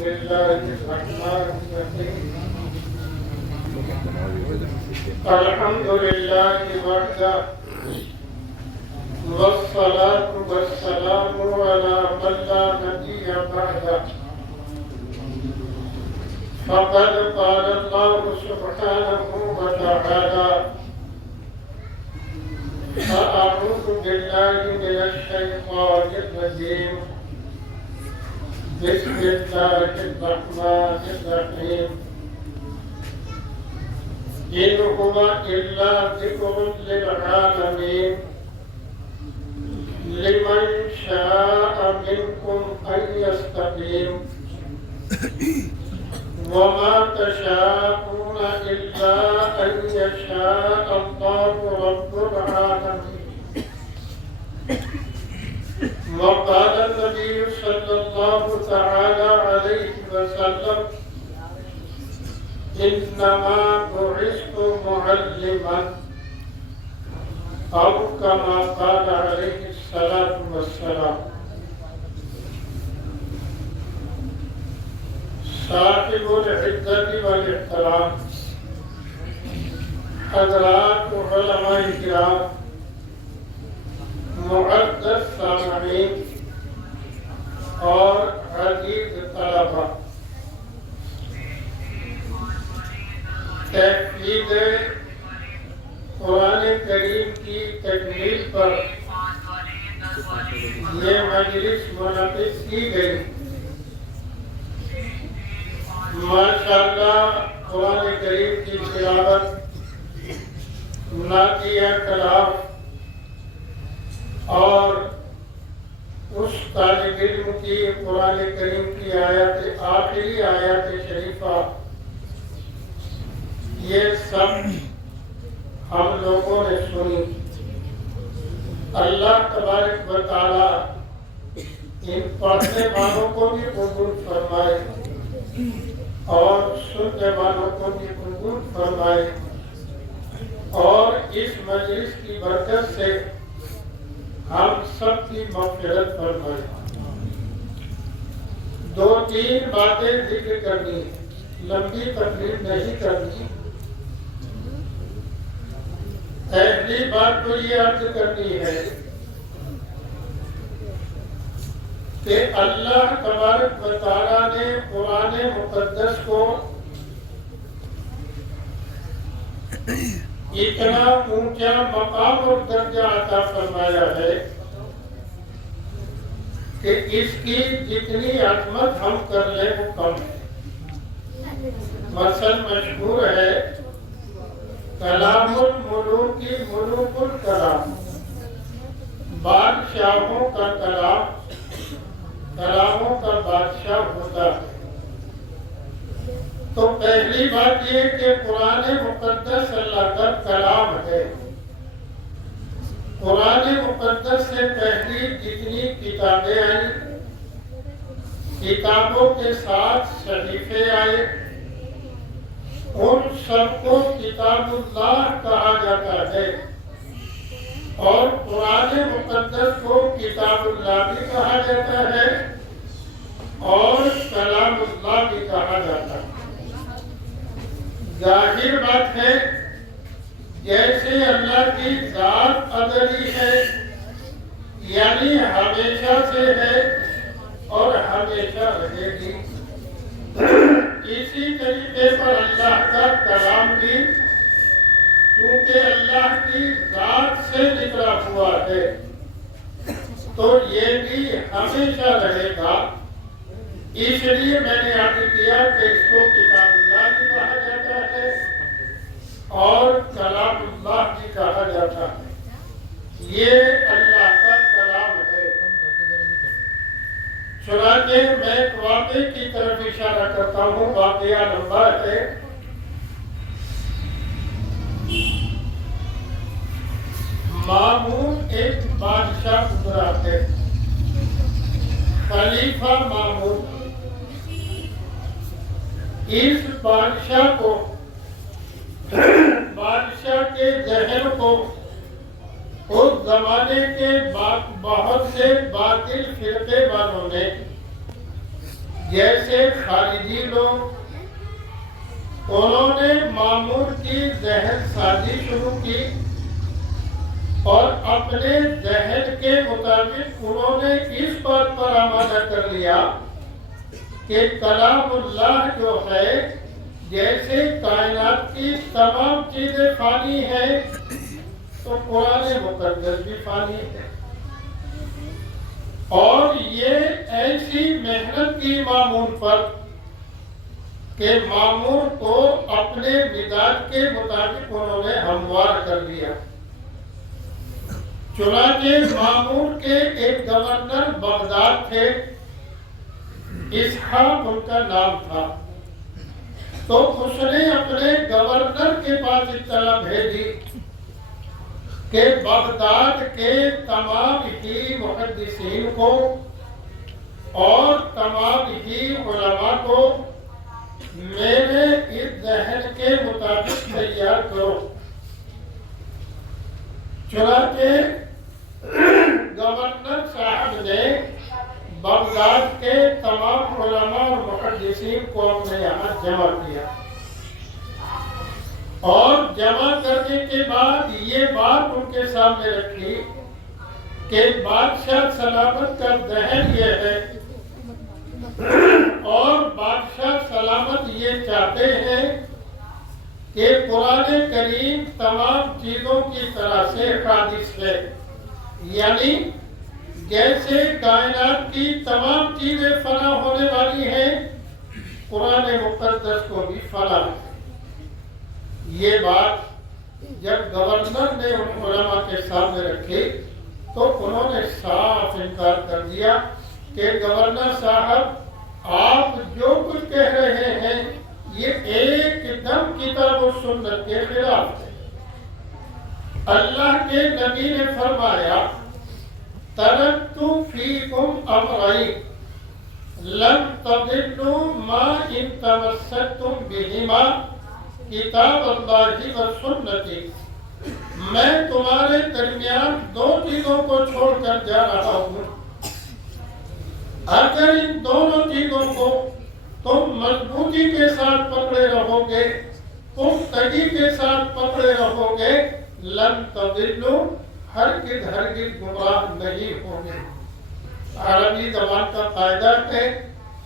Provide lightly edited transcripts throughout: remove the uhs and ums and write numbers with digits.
بسم الله الرحمن الرحيم الحمد لله وحده والصلاة والسلام على من لا نبي بعده فقد قال الله سبحانه وتعالى أعوذ بالله من الشيطان الرجيم بسم الله الرحمن الرحيم إن هو إلا ذكر للعالمين لمن شاء منكم أن يستقيم وما تشاءون إلا أن يشاء الله رب العالمين وقال النبي صلى الله تعالى عليه وسلم إنما بعثت معلما أو كما قال عليه الصلاة والسلام صاحب العزة والاحترام حضرات علماء کرام معزز سامعین اور عزیز طلباء، تحفیظ قرآن کریم کی تکمیل پر یہ مجلس منعقد کی گئی۔ ماشاءاللہ قرآن کریم کی تلاوت، نعتیہ کلام اور اس طالب علم کی قرآن کریم کی آخری آیات شریفہ، یہ سب ہم لوگوں نے سنی۔ اللہ تبارک و تعالی ان پڑھنے والوں کو بھی قبول فرمائے اور سننے والوں کو بھی قبول فرمائے، اور اس مجلس کی برکت سے ہم سب کی مغفرت فرمائے۔ دو تین باتیں ذکر کرنی، لمبی تقریر نہیں کرنی۔ پہلی بات تو یہ عرض کرنی ہے کہ اللہ تبارک و تعالیٰ نے قرآن مقدس کو اتنا اونچا مقام اور درجہ عطا فرمایا ہے کہ اس کی جتنی عظمت ہم کر لیں وہ کم ہے۔ مثل مشہور ہے، کلام الملوک کی ملوک الکلام، بادشاہوں کا کلام کلاموں کا بادشاہ ہوتا ہے۔ تو پہلی بات یہ کہ قرآن مقدس اللہ کا کلام ہے۔ قرآن مقدس سے پہلی جتنی کتابیں آئیں، کتابوں کے ساتھ صحیفے آئے، ان سب کو کتاب اللہ کہا جاتا ہے، اور قرآن مقدس کو کتاب اللہ بھی کہا جاتا ہے اور کلام اللہ بھی کہا جاتا ہے۔ ظاہر بات ہے، جیسے اللہ کی ذات ازلی ہے، یعنی ہمیشہ سے ہے اور ہمیشہ رہے گی، اسی طریقے پر اللہ کا کلام بھی کیونکہ اللہ کی ذات سے نکلا ہوا ہے تو یہ بھی ہمیشہ رہے گا۔ اس لیے میں نے عرض کیا کہ اس کو کتاب اللہ بھی کہا جاتا ہے اور کلام اللہ بھی کہا جاتا ہے۔ یہ اللہ کا کلام ہے۔ چنانچہ میں ایک واقعے کی طرف اشارہ کرتا ہوں، واقعہ لمبا ہے۔ مامون ایک بادشاہ گزرا ہے، خلیفہ مامون۔ اس بادشاہ کو، بادشاہ کے ذہن کو اس زمانے کے بہت سے باطل فرقے والوں نے جیسے خارجی لوگ، انہوں نے مامور کی ذہن سازی شروع کی اور اپنے ذہن کے مطابق انہوں نے اس بات پر آمادہ کر لیا کہ کلام اللہ جو ہے جیسے کائنات کی تمام چیزیں فانی ہیں تو قرآن مقدس بھی فانی ہے، اور یہ ایسی محنت کی مامور پر کہ مامور کو اپنے مزاج کے مطابق انہوں نے ہموار کر دیا۔ چنانچہ مامور کے ایک گورنر بغداد تھے، اسحاق ان کا نام تھا، تو اس نے اپنے گورنر کے پاس اطلاع بھیجی کہ بغداد کے تمام ہی محدثین کو اور تمام ہی علماء کو میرے اس ذہن کے مطابق تیار کرو۔ چنانچہ گورنر صاحب نے بغداد کے تمام علماء اور محدثین کو اپنے یہاں جمع کیا، اور جمع کرنے کے بعد یہ بات ان کے سامنے رکھی کہ بادشاہ سلامت کا ذہن یہ ہے اور بادشاہ سلامت یہ چاہتے ہیں کہ قرآن کریم تمام چیزوں کی طرح سے حادث ہے، یعنی جیسے کائنات کی تمام چیزیں فنا ہونے والی ہیں قرآن مقدس کو بھی فنا ہے۔ یہ بات جب گورنر نے ان علماء کے سامنے رکھی تو انہوں نے صاف انکار کر دیا کہ گورنر صاحب آپ جو کچھ کہہ رہے ہیں یہ ایک دم کتاب و سنت کے خلاف ہے۔ اللہ کے نبی نے فرمایا ترکت فیکم امرین لن تضلوا ما ان تمسکتم بہما کتاب اللہ و سنتی، میں تمہارے درمیان دو چیزوں کو چھوڑ کر جا رہا ہوں، اگر ان دونوں چیزوں کو تم مضبوطی کے ساتھ پکڑے رہو گے، پختگی کے ساتھ پکڑے رہو گے، لن تضلوا، ہرگز گمراہ نہیں ہوں گے۔ عربی زبان کا قاعدہ ہے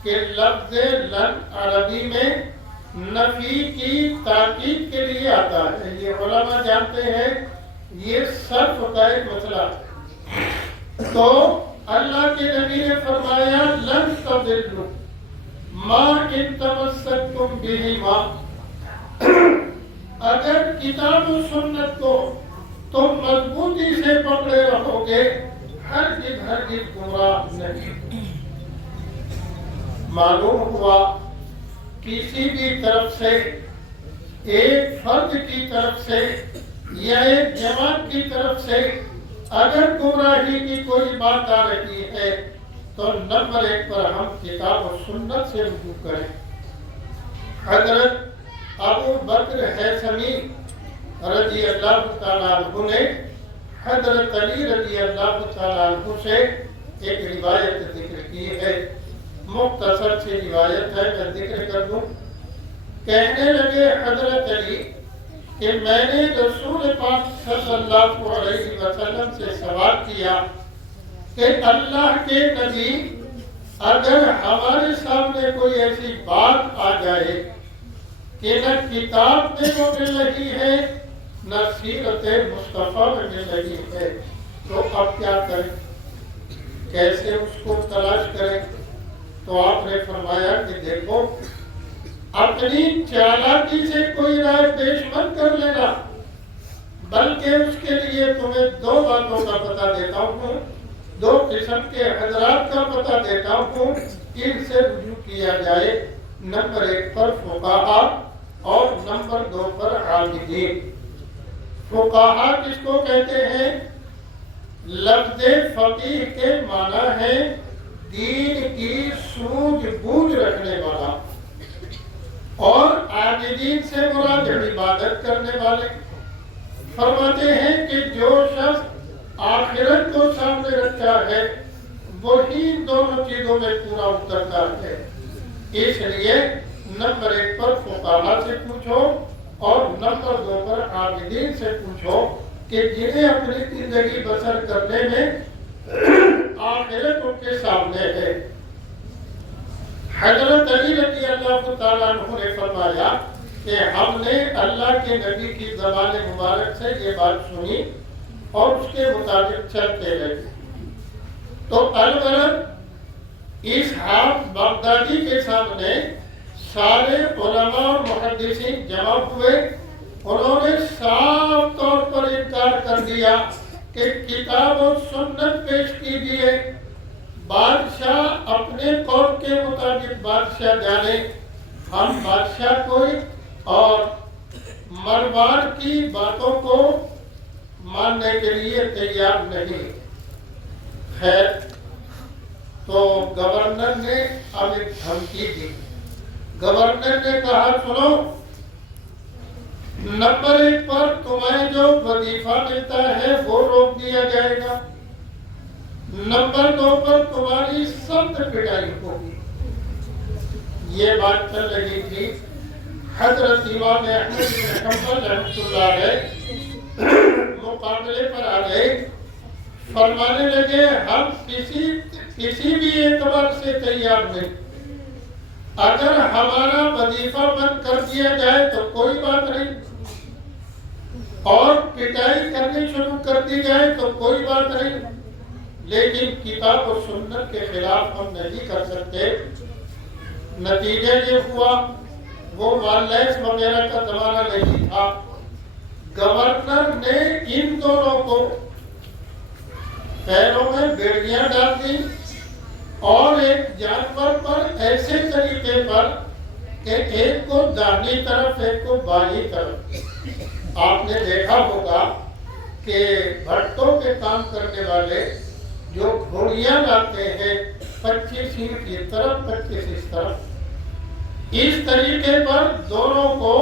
کہ لفظ لن عربی میں نفی کی تاکید کے لیے آتا ہے، یہ علماء جانتے ہیں، یہ صرف کا ایک مسئلہ ہے۔ تو اللہ کے نبی نے فرمایا لن تضلوا ما ان تمسکتم بہما، اگر کتاب و سنت کو تم مضبوطی سے پکڑے رہو گے ہرگز گمراہ نہیں۔ معلوم ہوا کسی بھی طرف سے، ایک فرد کی طرف سے یا ایک جماعت کی طرف سے اگر گمراہی کی کوئی بات آ رہی ہے تو نمبر ایک پر ہم کتاب و سنت سے رجوع کریں۔ حضرت ابو بکر حیثمی رضی اللہ تعالیٰ عنہ نے حضرت علی رضی اللہ تعالیٰ عنہ سے ایک روایت ذکر کی ہے، مختصر سی روایت ہے، میں ذکر کر دوں۔ کہنے لگے حضرت علی کہ میں نے رسول پاک صلی اللہ علیہ وسلم سے سوال کیا کہ اللہ کے نبی اگر ہمارے سامنے کوئی ایسی بات آ جائے کہ نہ کتاب میں وہ مل رہی ہے نہ سیرت مصطفیٰ میں مل رہی ہے تو اب کیا کریں، کیسے اس کو تلاش کریں؟ تو آپ نے فرمایا کہ دیکھو اپنی چالاکی سے کوئی رائے پیش مت کر لینا، بلکہ اس کے لیے تمہیں دو باتوں کا پتہ دیتا ہوں، دو قسم کے حضرات کا پتہ دیتا ہوں، ان سے رجوع کیا جائے، نمبر ایک پر فقہا اور نمبر دو پر عابدین۔ فقہا کس کو کہتے ہیں؟ لفظ فقیہ کے معنی ہے دین کی سوجھ بوجھ رکھنے والا، اور عابدین سے مراد عبادت کرنے والے۔ فرماتے ہیں کہ جو شخص آخرت کو سامنے رکھتا ہے وہی دونوں چیزوں میں پورا اترتا ہے، اس لیے نمبر 1 پر فقہا سے پوچھو اور نمبر 2 پر عابدین سے پوچھو کہ جنہیں اپنی زندگی بسر کرنے میں آخرت ان کے سامنے ہے۔ حضرت علی رضی اللہ تعالیٰ عنہ نے فرمایا کہ ہم نے اللہ کے نبی کی زبان مبارک سے یہ بات سنی اور اس کے مطابق چلتے رہے۔ تو الغرض اسحاق بغدادی کے سامنے سارے علماء اور محدثین جمع ہوئے، انہوں نے صاف طور پر انکار کر دیا کہ کتاب و سنت پیش کیجیے، بادشاہ اپنے قول کے مطابق بادشاہ جانے، ہم بادشاہ کوئی اور مروان کی باتوں کو ماننے کے لیے تیار نہیں۔ خیر، تو گورنر نے اب ایک دھمکی دی۔ گورنر نے کہا سنو، نمبر 1 پر تمہیں جو وظیفہ ملتا ہے وہ روک دیا جائے گا، نمبر 2 پر تمہاری سخت پٹائی ہوگی۔ یہ بات چل رہی تھی، حضرت امام احمد بن حنبل رحمۃ اللہ علیہ مقابلے پر آ گئے، فرمانے لگے ہم کسی بھی اعتبار سے تیار نہیں، اگر ہمارا وظیفہ بند کر دیا جائے تو کوئی بات نہیں، اور پٹائی کرنی شروع کر دی جائے تو کوئی بات نہیں، لیکن کتاب و سنت کے خلاف ہم نہیں کر سکتے۔ نتیجہ یہ ہوا، وہ وائلنس وغیرہ کا زمانہ نہیں تھا، گورنر نے ان دونوں کو پیروں میں بیڑیاں ڈال دی اور ایک جانور پر ایسے طریقے پر کہ ایک کو داہنی طرف ایک کو بائیں طرف۔ آپ نے دیکھا ہوگا کہ بھٹوں کے کام کرنے والے جو گھوڑیاں لاتے ہیں 25 کی طرف 25 اس طرف، اس طریقے پر دونوں کو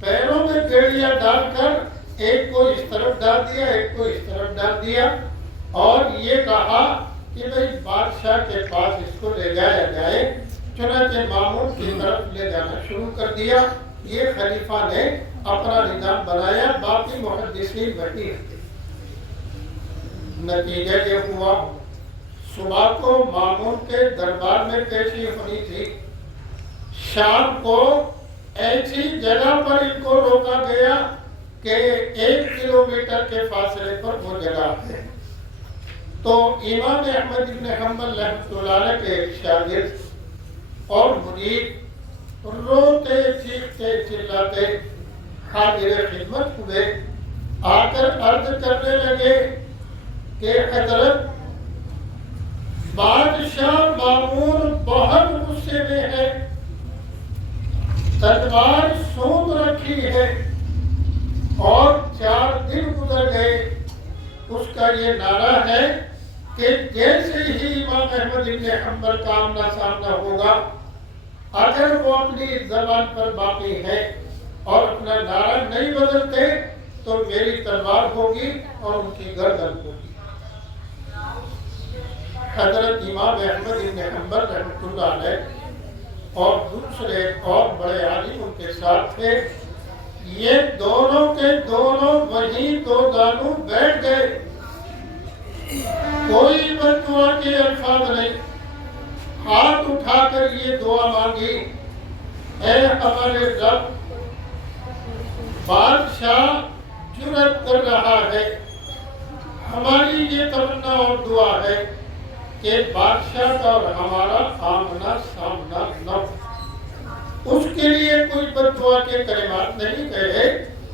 پیروں میں بیڑیاں ڈال کر ایک کو اس طرف ڈال دیا ایک کو اس طرف ڈال دیا، اور یہ کہا کہ بھئی بادشاہ کے پاس اس کو لے جایا جائے۔ چنانچہ مامون کی طرف لے جانا شروع کر دیا۔ یہ خلیفہ نے اپنا نظام بنایا، باقی محدثین بیٹھی رہتے۔ نتیجہ یہ ہوا، صبح کو مامون کے دربار میں پیشی ہونی تھی، شام کو ایسی جگہ پر ان کو روکا گیا کہ 1 کلومیٹر کے فاصلے پر وہ جگہ ہے۔ تو امام احمد بن حنبل رحمۃ اللہ علیہ کے ایک شاگرد اور مرید روتے چیختے چلاتے حاضر خدمت ہوئے، آ کر عرض کرنے لگے کہ حضرت بادشاہ مامون بہت غصے میں ہے، تلوار سونپ رکھی ہے، اور 4 دن گزر گئے۔ اس کا یہ نعرہ ہے کہ جیسے ہی امام احمد بن حنبل کا آمنا سامنا ہوگا، اگر وہ اپنی زبان پر باقی ہے اور اپنا نعرہ نہیں بدلتے تو میری تلوار ہوگی اور ان کی گردن ہوگی۔ حضرت امام احمد بن حنبل رحمۃ اللہ علیہ اور دوسرے اور بڑے عالم ان کے ساتھ تھے، یہ دونوں کے دونوں وہیں 2 دانوں بیٹھ گئے، کوئی بد دعا کے الفاظ نہیں، ہاتھ اٹھا کر یہ دعا مانگی، اے ہمارے رب، بادشاہ جرأت کر رہا ہے، ہماری یہ تمنا اور دعا ہے کہ بادشاہ کا اور ہمارا آمنا سامنا نہ ہو۔ اس کے لیے کوئی بد دعا کے کلمات نہیں کہے،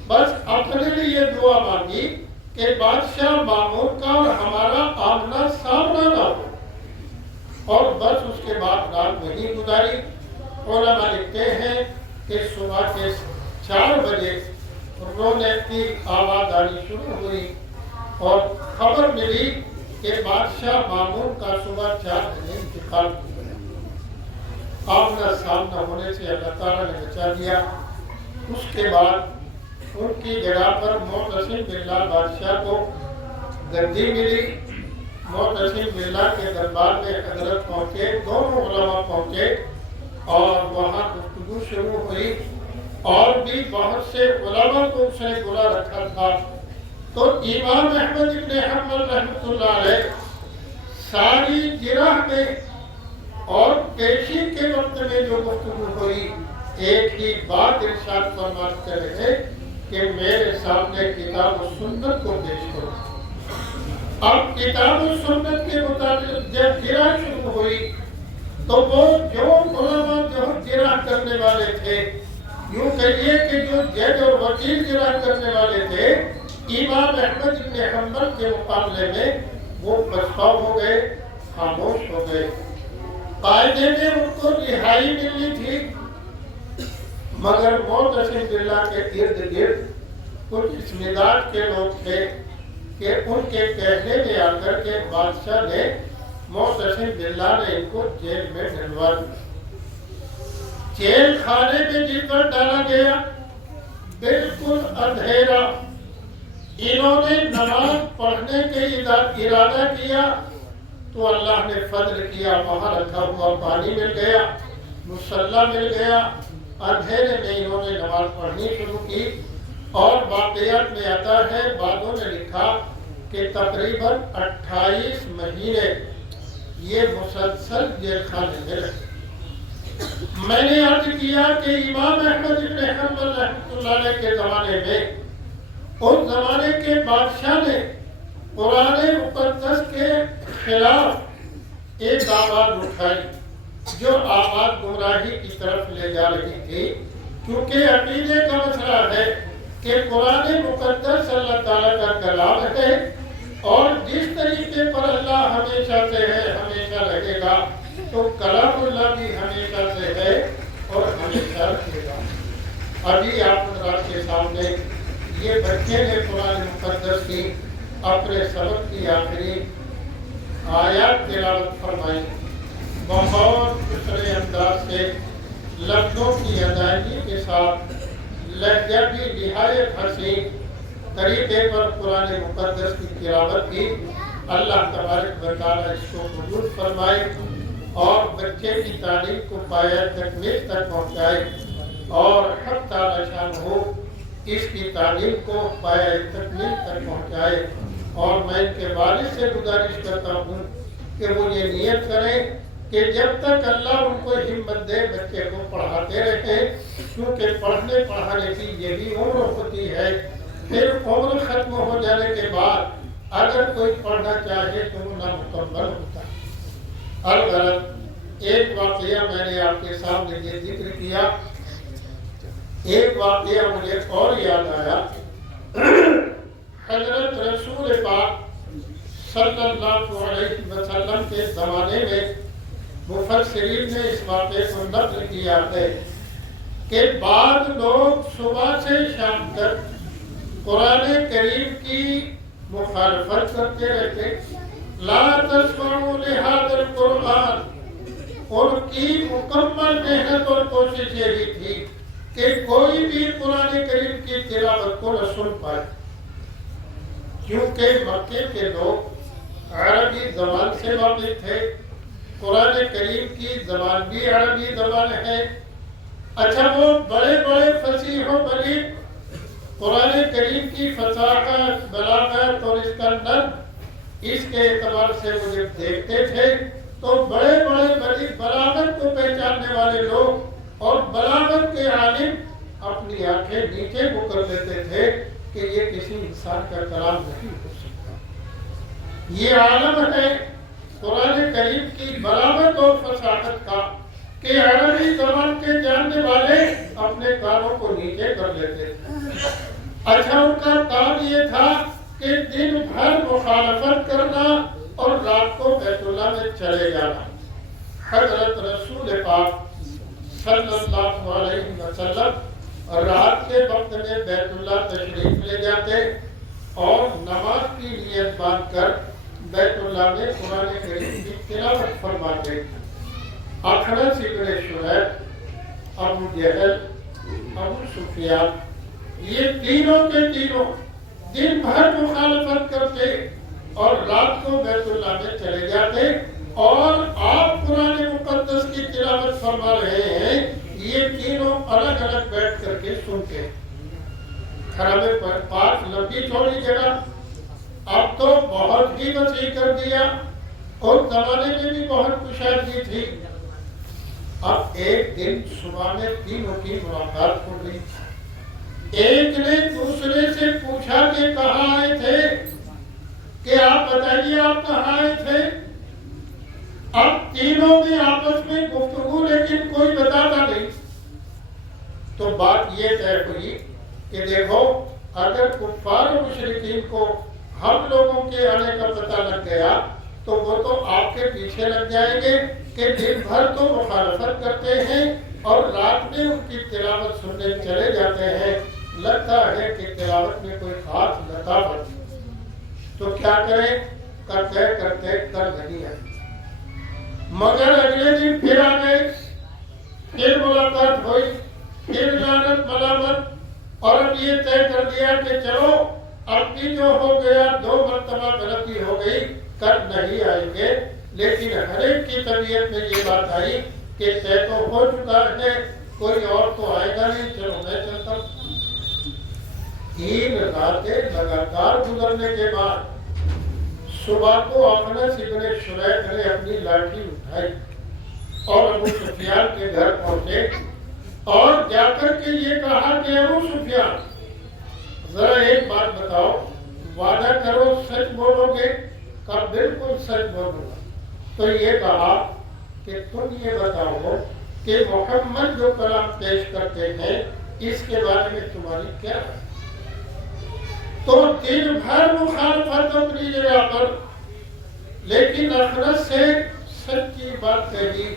بس اپنے لیے دعا مانگی کہ بادشاہ مامون کا اور ہمارا آمنا سامنا نہ ہو، اور بس اس کے بعد رات وہیں گزاری۔ علماء لکھتے ہیں کہ صبح کے 4 بجے رونے کی آواز آنی شروع ہوئی اور خبر ملی کہ بادشاہ مامون کا صبح 4 بجے انتقال ہو گیا۔ آمنا سامنا ہونے سے اللہ تعالیٰ نے بچا دیا۔ اس کے بعد ان کی جگہ پر معتصم باللہ بادشاہ کو گدی ملی۔ معتصم باللہ کے دربار میں حضرت پہنچے، دونوں علماء پہنچے اور وہاں گفتگو شروع ہوئی اور بھی بہت سے علماء کو اس نے بلا رکھا تھا. تو امام احمد ابن حنبل رحمۃ اللہ علیہ ساری جرح میں اور پیشی کے وقت میں جو گفتگو ہوئی ایک ہی بات ارشاد فرماتے رہے کہ میرے سامنے کتاب و سنت کو پیش کرو. اب کتاب و سنت کے مطابق جب جرح شروع ہوئی تو وہ جو علماء جو جرح کرنے والے تھے، یوں کہیے کہ جو جج اور وکیل جرح کرنے والے تھے، امام احمد بن حنبل کے مقابلے میں وہ پچھتاؤ ہو گئے، خاموش ہو گئے. قاعدے میں ان کو رہائی ملنی تھی، مگر معتصم باللہ کے ارد گرد کچھ اس مزاج کے لوگ تھے کہ ان کے کہنے میں آ کر کے بادشاہ نے معتصم باللہ نے ان کو جیل میں ڈلوا دیا. جیل خانے میں جن پر ڈالا گیا بالکل اندھیرا. انہوں نے نماز پڑھنے کے ارادہ کیا تو اللہ نے فضل کیا، وہاں رکھا ہوا پانی مل گیا، مصلی مل گیا. اندھیرے میں انہوں نے نماز پڑھنی شروع کی اور واقعات میں آتا ہے، بعضوں نے لکھا کہ تقریباً 28 مہینے یہ مسلسل جیل خانے میں رہے. میں نے عرض کیا کہ امام احمد بن حنبل رحمۃ اللہ علیہ کے زمانے میں اس زمانے کے بادشاہ نے قرآن مقدس کے خلاف ایک آواز اٹھائی جو آواز گمراہی کی طرف لے جا رہی تھی. کیونکہ عقیدے کا مسئلہ ہے کہ قرآن مقدس اللہ تعالیٰ کا کلام ہے اور جس طریقے پر اللہ ہمیشہ سے ہے ہمیشہ رہے گا تو کلام اللہ بھی ہمیشہ سے ہے اور ہمیشہ رہے گا. ابھی آپ حضرات کے سامنے یہ بچے نے قرآن مقدس کی اپنے سبق کی آخری آیات تلاوت فرمائی. بہت دوسرے انداز سے لفظوں کی ادائیگی کے ساتھ لہجہ بھی نہایت حسین طریقے پر قرآن مقدس کی تلاوت کی. اللہ تبارک و تعالیٰ اس کو قبول فرمائے اور بچے کی تعلیم کو پایہ تکمیل تک پہنچائے اور حق تعالیٰ شان ہو اس کی تعلیم کو پایہ تکمیل تک پہنچائے. اور میں ان کے والد سے گزارش کرتا ہوں کہ وہ یہ نیت کریں کہ جب تک اللہ ان کو ہمت دے بچے کو پڑھاتے رہے، کیونکہ پڑھنے پڑھانے کی یہی عمر ہوتی ہے. پھر عمر ختم ہو جانے کے بعد اگر کوئی پڑھنا چاہے تو وہ نامکمل ہوتا ہے. الغرض ایک واقعہ میں نے آپ کے سامنے یہ ذکر کیا. ایک واقعہ مجھے اور یاد آیا. حضرت رسول پاک صلی اللہ علیہ وسلم کے زمانے میں مفسرین نے اس واقعے کو نقل کیا ہے کہ بعض لوگ صبح سے شام تک قرآن کریم کی مخالفت کرتے رہتے. لا تسمعوا لهذا القرآن. ان کی مکمل محنت اور کوشش یہی تھی کہ کوئی بھی قرآن کریم کی تلاوت کو نہ سن پائے، کیونکہ مکے کے لوگ عربی زبان سے واقف تھے. قرآن کریم کی زبان بھی عربی زبان ہے. اچھا وہ بڑے بڑے فصیح و بلیغ قرآن کریم کی فصاحت، بلاغت اور اس کا نظم، اس کے اعتبار سے وہ جب دیکھتے تھے تو بڑے بڑے بلاغت کو پہچاننے والے لوگ اور بلاغت کے عالم اپنی آنکھیں نیچے کو کر دیتے تھے کہ یہ کسی انسان کا کلام نہیں ہو سکتا. یہ عالم ہے قرآن کریم کی بلاغت اور فصاحت کا کہ عربی زبان کے جاننے والے اپنے کانوں کو نیچے کر لیتے تھے. اچھا ان کا کام یہ تھا کہ دن بھر مخالفت کرنا اور رات کو بیت اللہ میں چلے جانا. حضرت رسول پاک صلی اللہ علیہ وسلم رات کے وقت میں بیت اللہ تشریف لے جاتے اور نماز کی نیت باندھ کر بیت اللہ میں قرآن کریم کی تلاوت فرماتے. اخنس ابن شریح، ابو جہل، ابو سفیان، یہ تینوں کے تینوں دن بھر مخالفت کرتے اور رات کو بیت اللہ میں چلے جاتے اور آپ قرآن مقدس کی تلاوت فرما رہے ہیں، یہ تینوں الگ الگ بیٹھ کر کے سنتے ہیں۔ خرابے پر پاس لمبی چوڑی جگہ اب تو بہت ہی وسیع کر دیا، اور زمانے میں بھی بہت کشادگی تھی۔ اب ایک دن صبح میں تینوں کی ملاقات ہو گئی۔ ایک نے دوسرے سے پوچھا کہ کہاں آئے تھے، کہ آپ بتائیے آپ کہاں آئے تھے۔ اب تینوں بھی آپس میں گفتگو، لیکن کوئی بتاتا نہیں۔ تو بات یہ طے ہوئی کہ دیکھو، اگر کفار و مشرکین کو ہم لوگوں کے آنے کا پتہ لگ گیا تو وہ تو آپ کے پیچھے لگ جائیں گے کہ دن بھر تو مخالفت کرتے ہیں اور رات میں ان کی تلاوت سننے چلے جاتے ہیں، لگتا ہے کہ تلاوت میں کوئی خاص لطافت۔ تو کیا کریں؟ کرتے کرتے کر نہیں آئی، مگر اگلے دن پھر آ گئے، پھر ملاقات ہوئی، پھر لعنت ملامت، اور اب یہ طے کر دیا کہ چلو اب بھی جو ہو گیا، 2 مرتبہ غلطی ہو گئی، کر نہیں آئیں گے۔ لیکن ہر ایک کی طبیعت میں یہ بات آئی کہ طے تو ہو چکا ہے، کوئی اور تو آئے گا نہیں، چلو میں چلتا ہوں۔ 3 راتیں لگاتار گزرنے کے بعد صبح کو اخنس ابن شریح نے اپنی لاٹھی اٹھائی اور ابو سفیان کے گھر پہنچے، اور جا کر کے یہ کہا کہ ابو سفیان، ذرا ایک بات بتاؤ، وعدہ کرو سچ بولو گے؟ کہا بالکل سچ بولوں گا۔ تو یہ کہا کہ تم یہ بتاؤ کہ محمد جو کلام پیش کرتے ہیں اس کے بارے میں تمہاری کیا ہے؟ تو دن بھر مخالفت اپنی جگہ پر، لیکن اخرس سے سچی بات کہی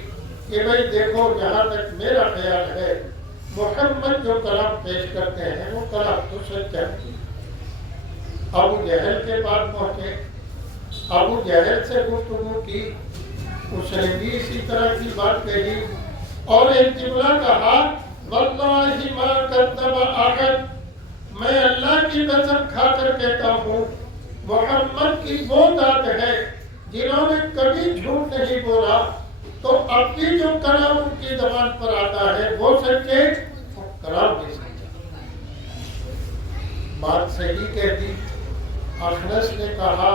کہ بھائی دیکھو، جہاں تک میرا خیال ہے محمد جو کلام پیش کرتے ہیں وہ کلام تو سچا ہے۔ ابو جہل کے پاس پہنچے، ابو جہل سے گفتگو کی، اس نے بھی اسی طرح کی بات کہی، اور ایک جملہ کہا، واللہ ما کذب احد، میں اللہ کی قسم کھا کر کہتا ہوں محمد کی وہ ذات ہے جنہوں نے کبھی جھوٹ نہیں بولا، تو اب بھی جو کلام ان کی زبان پر آتا ہے وہ سچے، کلام بھی سچا۔ بات صحیح کہہ دی۔ اخنس نے کہا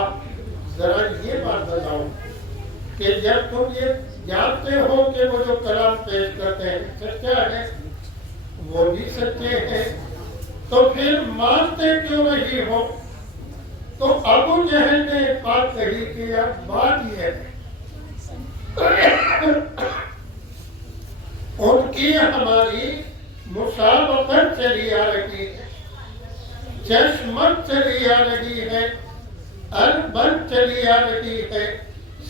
ذرا یہ بات بتاؤ کہ جب تم یہ جانتے ہو کہ وہ جو کلام پیش کرتے ہیں سچا ہے، وہ بھی سچے ہیں، تو پھر مانتے کیوں نہیں ہو؟ تو ابو جہل نے ایک بات کہی کہ یار بات یہ ہے، ان کی ہماری مسابقت چلی آ رہی ہے، چشمت چلی آ رہی ہے، البند چلی آ رہی ہے،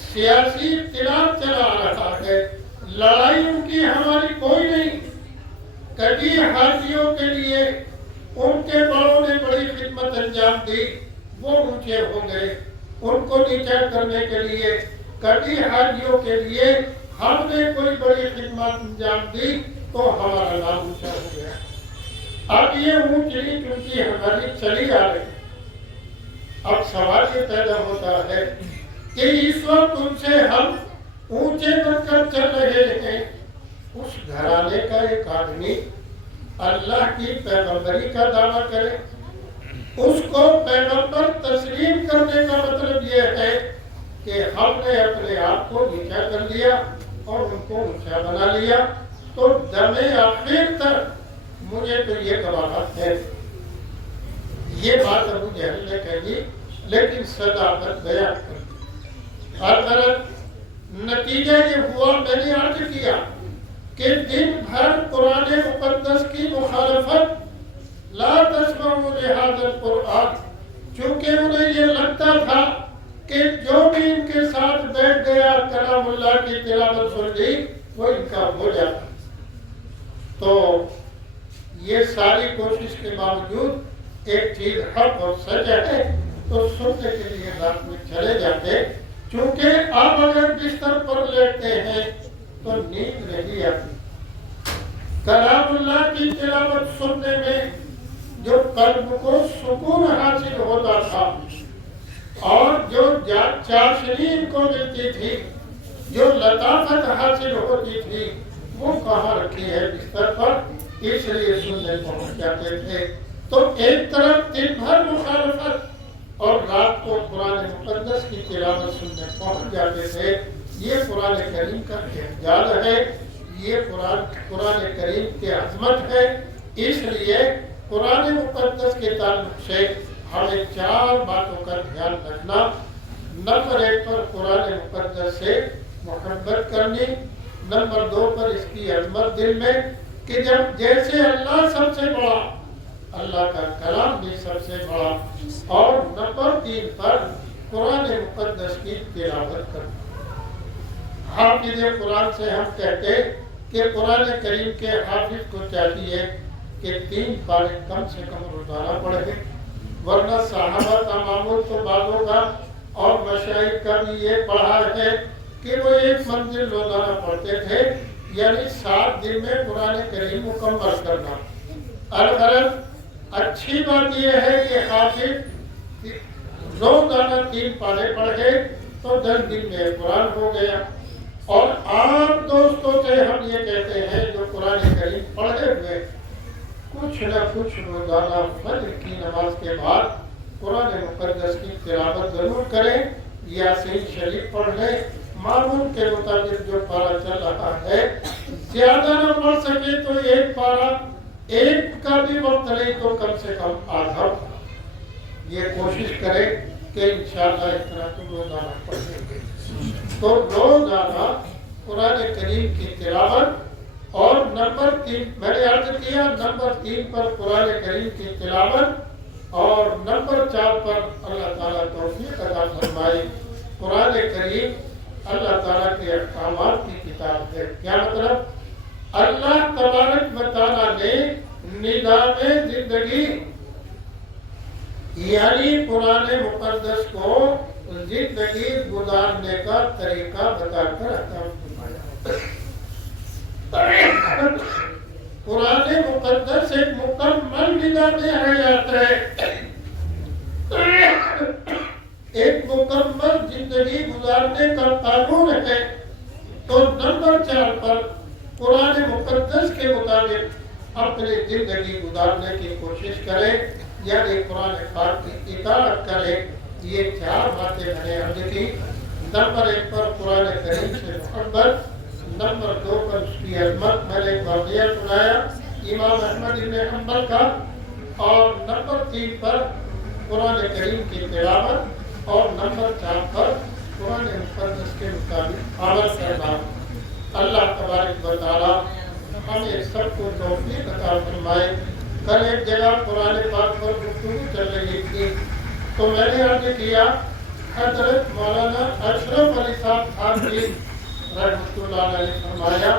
سیاسی اختلاف چلا آ رہا ہے، لڑائی ان کی ہماری کوئی نہیں۔ کبھی حاجیوں کے لیے ان کے بڑوں نے بڑی خدمت انجام دی، وہ اونچے ہو گئے، ان کو نیچا کرنے کے لیے، کبھی حاجیوں کے لیے ہم نے کوئی بڑی خدمت انجام دی تو ہمارا نام اونچا ہو گیا۔ اب یہ اونچی چونکہ ہماری چلی آ رہی، اب سوال یہ پیدا ہوتا ہے کہ اس وقت ان سے ہم اونچے بن کر چل رہے ہیں، اس گھرانے کا ایک آدمی اللہ کی پیغمبری کا دعویٰ کرے، اس کو پیغمبر تسلیم کرنے کا مطلب یہ ہے کہ ہم نے اپنے آپ کو نیچا کر لیا اور ان کو اونچا بنا لیا، تو دم آخر تک مجھے تو یہ گواہت ہے۔ یہ بات ابو جہل نے کہی، لیکن صداقت بیان کر دی۔ حضرت نتیجہ یہ ہوا، میں نے عرض کیا کہ دن بھر قرآن مقدس کی مخالفت، لا تسمعوا لہذا القرآن، چونکہ انہیں یہ لگتا تھا کہ جو بھی ان کے ساتھ بیٹھ گیا کلام اللہ کی تلاوت سن لی وہ ان کا ہو جاتا۔ تو یہ ساری کوشش کے باوجود ایک چیز حق اور سچ ہے تو سننے کے لیے رات میں چلے جاتے، چونکہ اب اگر بستر پر لیٹتے ہیں تو نیند نہیں آتی۔ کلام اللہ کی تلاوت سننے میں جو قلب کو سکون حاصل ہوتا تھا اور جو چاشنی ان کو ملتی تھی جو لطافت حاصل ہوتی تھی وہ کہاں رکھی ہے بستر پر، اس لیے سننے پہنچ جاتے تھے۔ تو ایک طرف دن بھر مخالفت اور رات کو قرآن مقدس کی تلاوت سننے پہنچ جاتے تھے۔ یہ قرآن کریم کا اعجاز ہے، یہ قرآن کریم کی عظمت ہے۔ اس لیے قرآن مقدس کے تعلق سے ہمیں 4 باتوں کا دھیان رکھنا۔ نمبر 1 پر قرآن مقدس سے محبت کرنی، نمبر 2 پر اس کی عظمت دل میں کہ جب جیسے اللہ سب سے بڑا، اللہ کا کلام بھی سب سے بڑا، اور نمبر 3 پر قرآن مقدس کی تلاوت کرنا۔ حافظ قرآن سے ہم کہتے کہ قرآن کریم کے حافظ کو چاہیے کہ 3 پارے کم سے کم روزانہ پڑھے، ورنہ صحابہ کا معمول تو بعضوں کا اور مشائخ کا بھی یہ پڑھا ہے کہ وہ 1 منزل روزانہ پڑھتے تھے، یعنی 7 دن میں قرآن کریم مکمل کرنا۔ الغرض اچھی بات یہ ہے کہ حافظ روزانہ 3 پارے پڑھے تو 10 دن میں قرآن ہو گیا۔ اور عام دوستوں سے ہم یہ کہتے ہیں جو قرآن کریم پڑھے ہوئے کچھ نہ کچھ روزانہ فجر کی نماز کے بعد قرآن مقدس کی تلاوت ضرور کریں، یاسین شریف پڑھ لیں، معمول کے مطابق جو پارہ چل رہا ہے۔ زیادہ نہ پڑھ سکے تو 1 پارہ، 1 کا بھی وقت نہیں تو کم سے کم آدھا، یہ کوشش کریں کہ انشاءاللہ اتنا تو روزانہ پڑھیں گے۔ تو روزانہ قرآن کریم کی تلاوت، اور نمبر 3 میں نے عرض کیا، نمبر 3 پر قرآن کریم کی تلاوت، اور نمبر 4 پر اللہ تعالیٰ توفیق عطا فرمائے۔ قرآن کریم اللہ تعالیٰ کے احکامات کی کتاب ہے۔ کیا مطلب؟ اللہ تبارک و تعالیٰ نے نظام زندگی یعنی قرآن مقدس کو زندگی گزارنے کا طریقہ بتا کر عطا فرمایا۔ قرآن مقدس ایک مکمل نظام حیات ہے، ایک مکمل زندگی گزارنے کا قانون ہے۔ تو نمبر 4 پر قرآن مقدس کے مطابق اپنی زندگی گزارنے کی کوشش کریں، یعنی قرآن پاک کی اطاعت کریں۔ یہ 4 باتیں میں نے عرض کی۔ نمبر 1 پر قرآن کریم سے محبت، نمبر 2 پر اس کی عظمت، میں نے ایک واقعہ سنایا امام احمد بن حنبل کا، اور نمبر 3 پر قرآن کریم کی تلاوت، اور نمبر 4 پر قرآن مقدس کے مطابق عمل کرنا۔ اللہ تبارک و تعالیٰ ہمیں سب کو توفیق عطا فرمائے۔ کل ایک جگہ قرآن پاک پر گفتگو چل رہی تھی تو میں نے عرض کیا، حضرت مولانا اشرف علی صاحب خان جی رحمۃ اللہ علیہ فرمایا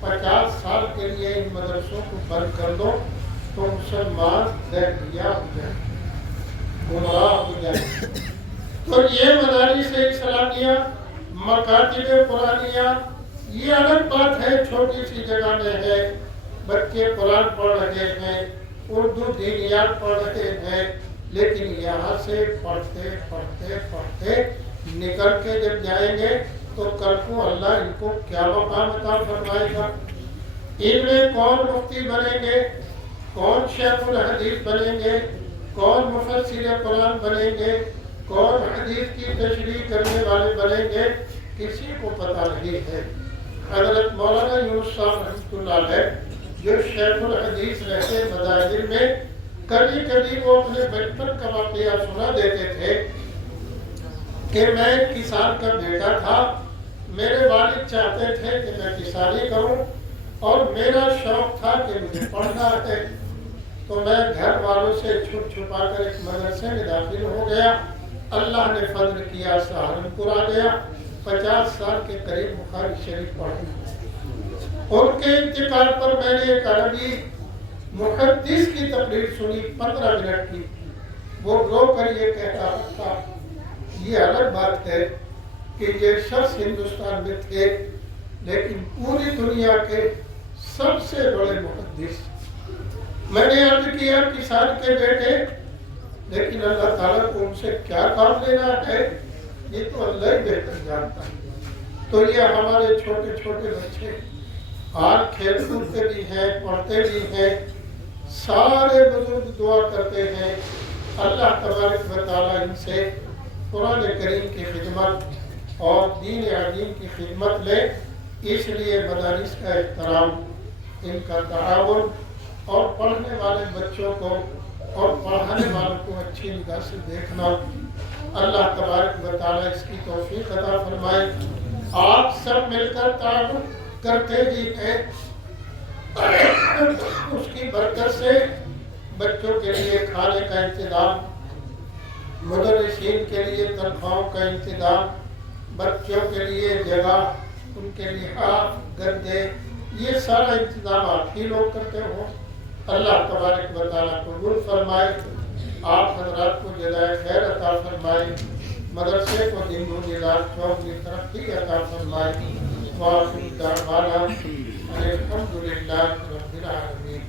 50 سال کے لیے ان مدرسوں کو بند کر دو تو مسلمان دہریہ ہو جائے، گمراہ ہو جائے۔ تو یہ مدارس اسلامیہ، مکاتب قرآنیہ، یہ الگ بات ہے، چھوٹی سی جگہ میں ہے، بچے قرآن پڑھ رہے ہیں، اردو دینیات پڑھ رہے ہیں، لیکن یہاں سے پڑھتے پڑھتے پڑھتے نکل کے جب جائیں گے تو کل کو اللہ ان کو کیا مقام عطا فرمائے گا؟ ان میں کون مفتی بنیں گے، کون شیخ الحدیث بنیں گے، کون مفسر قرآن بنیں گے، کون حدیث کی تشریح کرنے والے بنیں گے، کسی کو پتہ نہیں ہے۔ حضرت مولانا یونس صاحب رحمۃ اللہ علیہ جو شیخ الحدیث رہتے مدارج میں، کبھی کبھی وہ اپنے بچپن کا واقعہ سنا دیتے تھے کہ میں ایک کسان کا بیٹا تھا، میرے والد چاہتے تھے کہ میں کسانی کروں اور میرا شوق تھا کہ مجھے پڑھنا ہے، تو میں گھر والوں سے چھپ چھپا کر ایک مدرسے میں داخل ہو گیا۔ اللہ نے فضل کیا، سہارنپور آ گیا، 50 سال کے قریب بخاری شریف پڑھی۔ ان کے انتقال پر میں نے ایک عربی محدث کی تقریر سنی 15 منٹ کی، وہ رو کر یہ کہتا تھا، یہ الگ بات ہے کہ یہ شخص ہندوستان میں تھے لیکن پوری دنیا کے سب سے بڑے محدث۔ میں نے عرض کیا کسان کے بیٹے، لیکن اللہ تعالیٰ کو ان سے کیا کام لینا ہے، یہ تو اللہ ہی بہتر جانتا ہے۔ تو یہ ہمارے چھوٹے چھوٹے بچے آج کھیل کودتے بھی ہیں، پڑھتے بھی ہیں، سارے بزرگ دعا کرتے ہیں اللہ تبارک و تعالیٰ ان سے قرآن کریم کی خدمت اور دین عظیم کی خدمت لے۔ اس لیے مدارس کا احترام، ان کا تعاون اور پڑھنے والے بچوں کو اور پڑھانے والوں کو اچھی نگاہ سے دیکھنا، اللہ تبارک و تعالیٰ اس کی توفیق عطا فرمائے۔ آپ سب مل کر تعاون کرتے ہی ہیں، اس کی برکت سے بچوں کے لیے کھانے کا انتظام، مدرسین کے لیے تنخواہوں کا انتظام، بچوں کے لیے جگہ، ان کے لحاظ، گدے، یہ سارا انتظام آپ ہی لوگ کرتے ہو۔ اللہ تبارک و تعالیٰ قبول فرمائے، آپ حضرات کو جزائے خیر عطا فرمائے، مدرسے کو دین و دیدار شوق کی ترقی عطا فرمائے۔ وآخر دعوانا الحمدللہ رب العالمین۔